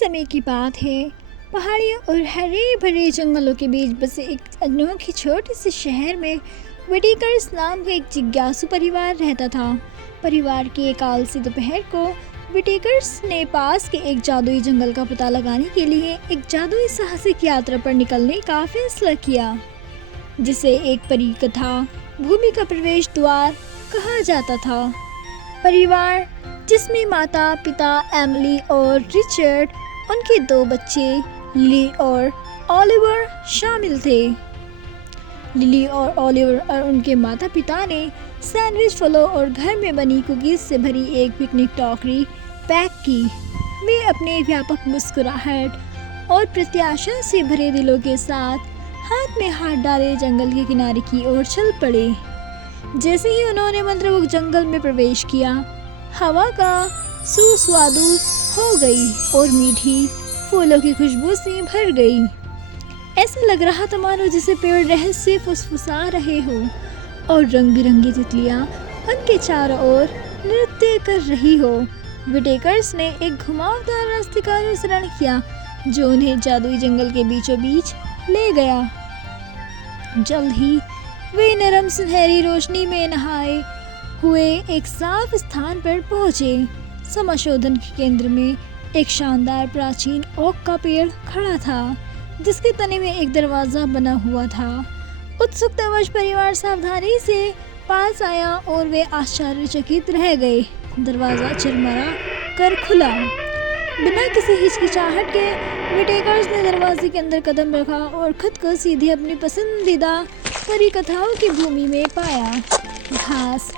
समय की बात है। पहाड़ियों और हरे भरे जंगलों के बीच बसे एक अनोखी छोटे से शहर में विटेकर्स नाम का एक जिज्ञासु परिवार रहता था। परिवार की एक आलसी दोपहर को विटेकर्स ने पास के एक जादुई जंगल का पता लगाने के लिए एक जादुई साहसिक यात्रा पर निकलने का फैसला किया, जिसे एक परी कथा भूमि का प्रवेश द्वार कहा जाता था। परिवार, जिसमें माता पिता एमिली और रिचर्ड, उनके 2 बच्चे लिली और ओलिवर शामिल थे। लिली और ओलिवर और उनके माता पिता ने सैंडविच फलों और घर में बनी कुकीज से भरी एक पिकनिक टोकरी पैक की। वे अपने व्यापक मुस्कुराहट और प्रत्याशा से भरे दिलों के साथ हाथ में हाथ डाले जंगल के किनारे की ओर चल पड़े। जैसे ही उन्होंने मंत्रमुग्ध जंगल में प्रवेश किया, हवा का सुस्वादु हो गई और मीठी फूलों की खुशबू से भर गई। ऐसा लग रहा था मानो जैसे पेड़ रहस्य फुसफुसा रहे हो और रंग बिरंगी तितलियां उनके चारों ओर नृत्य कर रही हो। विटेकर्स ने एक घुमावदार रास्ते का अनुसरण किया जो उन्हें जादुई जंगल के बीचों बीच ले गया। जल्द ही वे नरम सुनहरी रोशनी में नहाए हुए एक साफ स्थान पर पहुंचे। समाशोधन के केंद्र में एक शानदार प्राचीन ओक का पेड़ खड़ा था, जिसके तने में एक दरवाजा बना हुआ था। उत्सुकतावश परिवार सावधानी से पास आया और वे आश्चर्यचकित रह गए। दरवाजा चरमरा कर खुला। बिना किसी हिचकिचाहट के विटेकर्स ने दरवाजे के अंदर कदम रखा और खुद को सीधे अपनी पसंदीदा परी कथाओं की भूमि में पाया। घास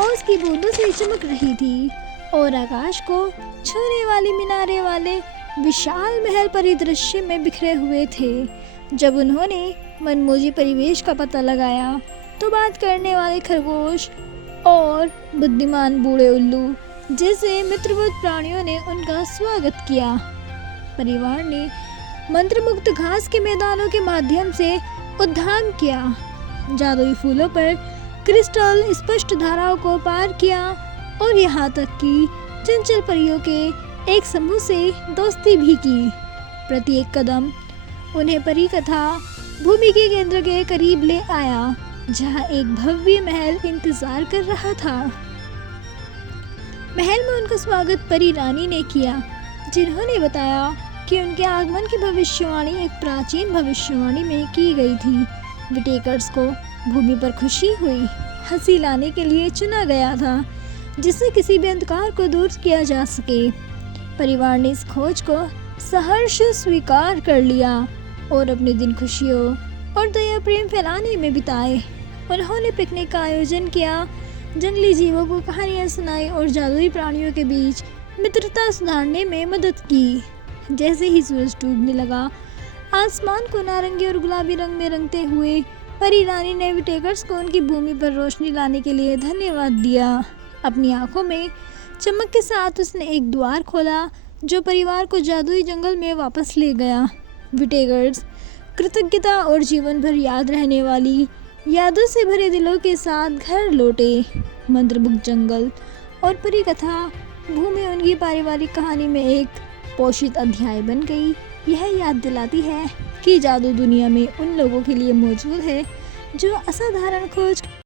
ओस की बूंदों से चमक रही थी और आकाश को छूने वाली मीनारे वाले विशाल महल परिदृश्य में बिखरे हुए थे। जब उन्होंने मनमोजी परिवेश का पता लगाया तो बात करने वाले खरगोश और बुद्धिमान बूढ़े उल्लू जैसे मित्रवत प्राणियों ने उनका स्वागत किया। परिवार ने मंत्रमुग्ध घास के मैदानों के माध्यम से उद्यान किया, जादुई फूलों पर क्रिस्टल स्पष्ट धाराओं को पार किया और यहाँ तक कि चंचल परियों के एक समूह से दोस्ती भी की। प्रत्येक कदम उन्हें परी कथा भूमि के केंद्र के करीब ले आया, जहाँ एक भव्य महल इंतजार कर रहा था। महल में उनका स्वागत परी रानी ने किया, जिन्होंने बताया कि उनके आगमन की भविष्यवाणी एक प्राचीन भविष्यवाणी में की गई थी। विटेकर्स को भूमि पर खुशी हुई, हंसी लाने के लिए चुना गया था, जिससे किसी भी अंधकार को दूर किया जा सके। परिवार ने इस खोज को सहर्ष स्वीकार कर लिया और अपने दिन खुशियों और दया प्रेम फैलाने में बिताए। उन्होंने पिकनिक का आयोजन किया, जंगली जीवों को कहानियां सुनाई और जादुई प्राणियों के बीच मित्रता सुधारने में मदद की। जैसे ही सूरज डूबने लगा, आसमान को नारंगी और गुलाबी रंग में रंगते हुए परी रानी ने विटेकर्स को उनकी भूमि पर रोशनी लाने के लिए धन्यवाद दिया। अपनी आंखों में चमक के साथ उसने एक द्वार खोला जो परिवार को जादुई जंगल में वापस ले गया। विटेकर्स कृतज्ञता और जीवन भर याद रहने वाली यादों से भरे दिलों के साथ घर लौटे। मंत्रमुग्ध जंगल और परी कथा भूमि उनकी पारिवारिक कहानी में एक पोषित अध्याय बन गई। यह याद दिलाती है कि जादू दुनिया में उन लोगों के लिए मौजूद है जो असाधारण खोज